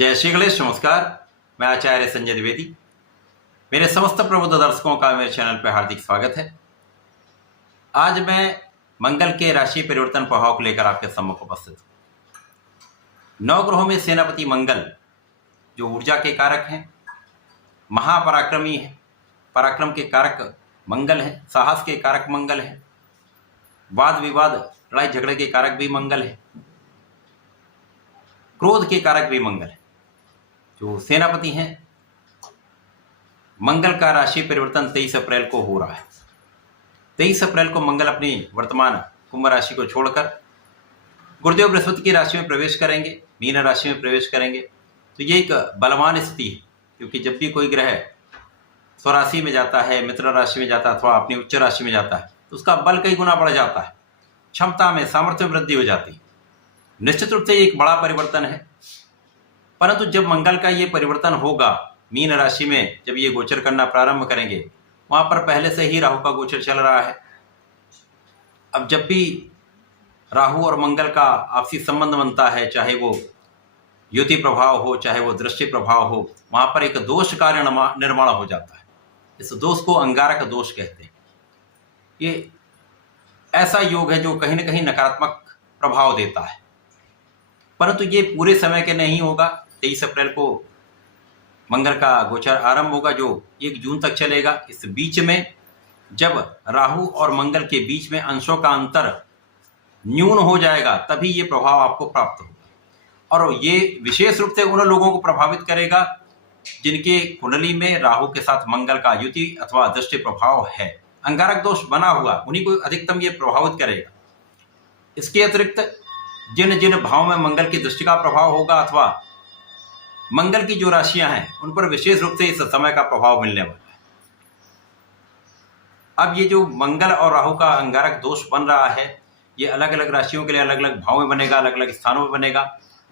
जय श्री गणेश। नमस्कार, मैं आचार्य संजय द्विवेदी। मेरे समस्त प्रबुद्ध दर्शकों का मेरे चैनल पर हार्दिक स्वागत है। आज मैं मंगल के राशि परिवर्तन प्रभाव को लेकर आपके सम्मुख उपस्थित हूँ। 9 ग्रहों में सेनापति मंगल जो ऊर्जा के कारक हैं, महापराक्रमी है, पराक्रम के कारक मंगल है, साहस के कारक मंगल है, वाद विवाद लड़ाई झगड़े के कारक भी मंगल है, क्रोध के कारक भी मंगल है। जो सेनापति हैं, मंगल का राशि परिवर्तन 23 अप्रैल को हो रहा है। 23 अप्रैल को मंगल अपनी वर्तमान कुंभ राशि को छोड़कर गुरुदेव बृहस्पति की राशि में प्रवेश करेंगे, मीन राशि में प्रवेश करेंगे। तो ये एक बलवान स्थिति है, क्योंकि जब भी कोई ग्रह स्वराशि में जाता है, मित्र राशि में जाता है अथवा अपनी उच्च राशि में जाता है तो उसका बल कई गुना बढ़ जाता है, क्षमता में, सामर्थ्य में वृद्धि हो जाती है। निश्चित रूप से एक बड़ा परिवर्तन है। परंतु जब मंगल का ये परिवर्तन होगा, मीन राशि में जब ये गोचर करना प्रारंभ करेंगे, वहां पर पहले से ही राहु का गोचर चल रहा है। अब जब भी राहु और मंगल का आपसी संबंध बनता है, चाहे वो युति प्रभाव हो, चाहे वो दृष्टि प्रभाव हो, वहां पर एक दोष का निर्माण हो जाता है। इस दोष को अंगारक दोष कहते हैं। ये ऐसा योग है जो कहीं ना कहीं नकारात्मक प्रभाव देता है, परंतु ये पूरे समय के नहीं होगा। 23 अप्रैल को मंगल का गोचर आरंभ होगा जो 1 जून तक चलेगा। इस बीच में जब राहु और मंगल के बीच में अंशों का अंतर न्यून हो जाएगा, तभी ये प्रभाव आपको प्राप्त होगा। और ये विशेष रूप से उन लोगों को प्रभावित करेगा जिनके कुंडली में राहु के साथ मंगल का युति अथवा दृष्टि प्रभाव है, अंगारक दोष बना हुआ, उन्हीं को अधिकतम ये प्रभावित करेगा। इसके अतिरिक्त जिन जिन भाव में मंगल की दृष्टि का प्रभाव होगा अथवा मंगल की जो राशियां हैं उन पर विशेष रूप से इस समय का प्रभाव मिलने वाला है। अब ये जो मंगल और राहु का अंगारक दोष बन रहा है, ये अलग अलग राशियों के लिए अलग अलग भाव में बनेगा, अलग अलग स्थानों में बनेगा,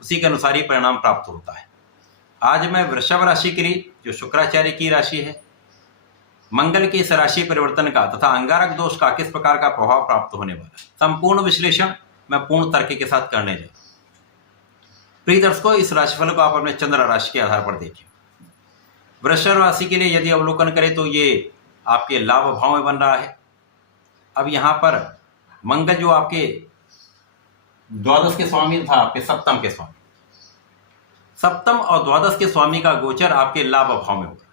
उसी के अनुसार ही परिणाम प्राप्त होता है। आज मैं वृषभ राशि के लिए, जो शुक्राचार्य की राशि है, मंगल के इस राशि परिवर्तन का तथा अंगारक दोष का किस प्रकार का प्रभाव प्राप्त होने वाला है, संपूर्ण विश्लेषण मैं पूर्ण तर्क के साथ करने जा रहा हूं। प्रिय दर्शकों, इस राशिफल को आप अपने चंद्र राशि के आधार पर देखिए। वृषभ राशि के लिए यदि अवलोकन करें तो ये आपके लाभ भाव में बन रहा है। अब यहां पर मंगल जो आपके द्वादश के स्वामी था, आपके सप्तम के स्वामी, सप्तम और द्वादश के स्वामी का गोचर आपके लाभ भाव में होगा।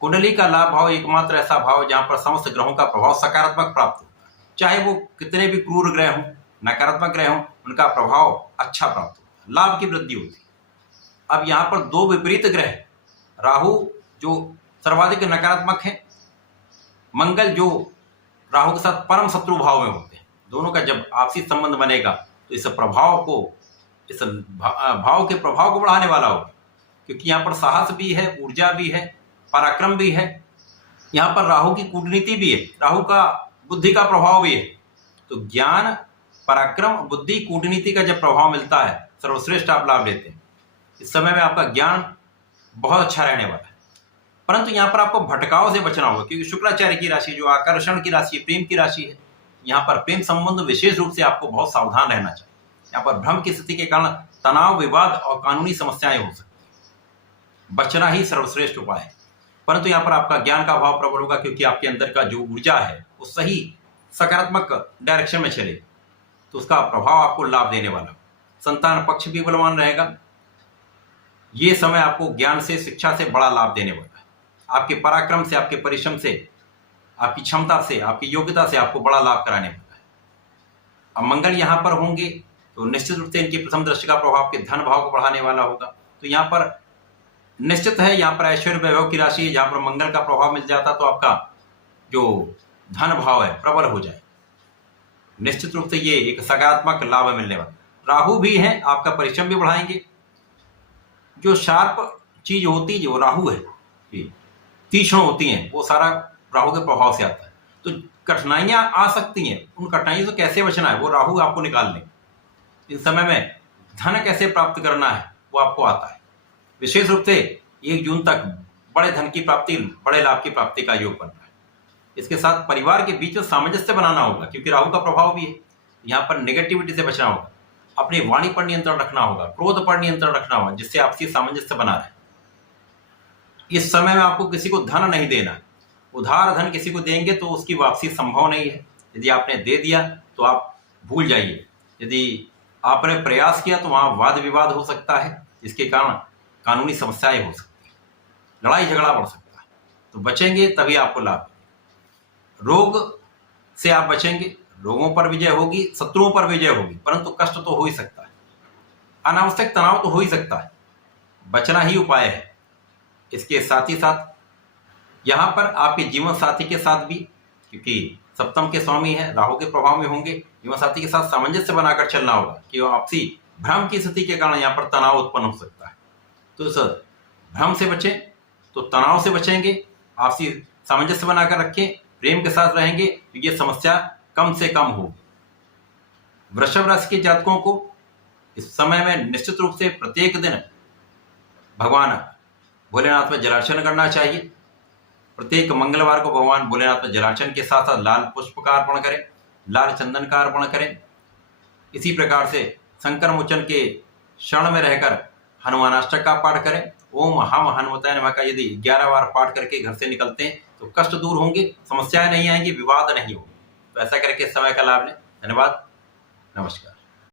कुंडली का लाभ भाव एकमात्र ऐसा भाव जहां पर समस्त ग्रहों का प्रभाव सकारात्मक प्राप्त होता है। चाहे वो कितने भी क्रूर ग्रह हों, नकारात्मक ग्रह हों, उनका प्रभाव अच्छा प्राप्त होता है, लाभ की वृद्धि होती है। अब यहाँ पर 2 विपरीत ग्रह, राहु जो सर्वाधिक नकारात्मक है, मंगल जो राहु के साथ परम शत्रु भाव में होते हैं, दोनों का जब आपसी संबंध बनेगा तो इस प्रभाव को, इस भाव के प्रभाव को बढ़ाने वाला होगा। क्योंकि यहाँ पर साहस भी है, ऊर्जा भी है, पराक्रम भी है, यहाँ पर राहु की कूटनीति भी है, राहु का बुद्धि का प्रभाव भी है। तो ज्ञान, पराक्रम, बुद्धि, कूटनीति का जब प्रभाव मिलता है, सर्वश्रेष्ठ आप लाभ लेते हैं। इस समय में आपका ज्ञान बहुत अच्छा रहने वाला है। परंतु यहाँ पर आपको भटकाव से बचना होगा, क्योंकि शुक्राचार्य की राशि जो आकर्षण की राशि, प्रेम की राशि है, यहाँ पर प्रेम संबंध विशेष रूप से आपको बहुत सावधान रहना चाहिए। यहाँ पर भ्रम की स्थिति के कारण तनाव, विवाद और कानूनी समस्याएं हो सकती है, बचना ही सर्वश्रेष्ठ उपाय है। परंतु यहाँ पर आपका ज्ञान का भाव प्रबल होगा, क्योंकि आपके अंदर का जो ऊर्जा है वो सही सकारात्मक डायरेक्शन में चलेगी, तो उसका प्रभाव आपको लाभ देने वाला। संतान पक्ष भी बलवान रहेगा। ये समय आपको ज्ञान से, शिक्षा से बड़ा लाभ देने वाला है। आपके पराक्रम से, आपके परिश्रम से, आपकी क्षमता से, आपकी योग्यता से आपको बड़ा लाभ कराने वाला है। अब मंगल यहाँ पर होंगे तो निश्चित रूप से इनकी प्रथम दृष्टि का प्रभाव के धन भाव को बढ़ाने वाला होगा। तो यहाँ पर निश्चित है, यहाँ पर ऐश्वर्य वैभव की राशि है, जहाँ पर मंगल का प्रभाव मिल जाता तो आपका जो धन भाव है प्रबल हो जाए। निश्चित रूप से ये एक सकारात्मक लाभ मिलने वाला। राहु भी है, आपका परिश्रम भी बढ़ाएंगे। जो शार्प चीज होती, जो राहु है, तीक्ष्ण होती हैं, वो सारा राहु के प्रभाव से आता है। तो कठिनाइयां आ सकती हैं, उन कठिनाइयों से कैसे बचना है वो राहु आपको निकाल लें। इस समय में धन कैसे प्राप्त करना है वो आपको आता है। विशेष रूप से 1 जून तक बड़े धन की प्राप्ति, बड़े लाभ की प्राप्ति का योग बन रहा है। इसके साथ परिवार के बीच में सामंजस्य बनाना होगा, क्योंकि राहु का प्रभाव भी है। यहाँ पर नेगेटिविटी से बचना होगा। अपनी वाणी पर नियंत्रण रखना होगा, क्रोध पर नियंत्रण रखना होगा, जिससे आपसी सामंजस्य बना रहे। इस समय में आपको किसी को धन नहीं देना। उधार धन किसी को देंगे तो उसकी वापसी संभव नहीं है। यदि आपने दे दिया तो आप भूल जाइए। यदि आपने प्रयास किया तो वहां वाद विवाद हो सकता है, जिसके कारण कानूनी समस्याएं हो सकती है, लड़ाई झगड़ा बढ़ सकता है। तो बचेंगे तभी आपको लाभ। रोग से आप बचेंगे, रोगों पर विजय होगी, शत्रुओं पर विजय होगी, परंतु कष्ट तो हो ही सकता है, अनावश्यक तनाव तो हो ही सकता है। बचना ही उपाय है। इसके साथ ही साथ यहां पर आपके जीवन साथी के साथ भी, क्योंकि सप्तम के स्वामी है, राहु के प्रभाव में होंगे, जीवन साथी के साथ सामंजस्य बनाकर चलना होगा कि आपसी भ्रम की स्थिति के कारण यहाँ पर तनाव उत्पन्न हो सकता है। तो इस भ्रम से बचें, तो तनाव से बचेंगे, आपसी सामंजस्य बनाकर रखें, प्रेम के साथ रहेंगे तो ये समस्या कम से कम होगी। वृषभ राशि के जातकों को इस समय में निश्चित रूप से प्रत्येक दिन भगवान भोलेनाथ में जलार्चन करना चाहिए। प्रत्येक मंगलवार को भगवान भोलेनाथ में जलार्चन के साथ साथ लाल पुष्प का अर्पण करें, लाल चंदन का अर्पण करें। इसी प्रकार से संकर मोचन के शरण में रहकर हनुमानाष्टक का पाठ करें। ओम हम हनुमताय नमः का यदि 11 बार पाठ करके घर से निकलते हैं तो कष्ट दूर होंगे, समस्याएं नहीं आएंगी, विवाद नहीं होंगे। तो ऐसा करके समय का लाभ लें। धन्यवाद, नमस्कार।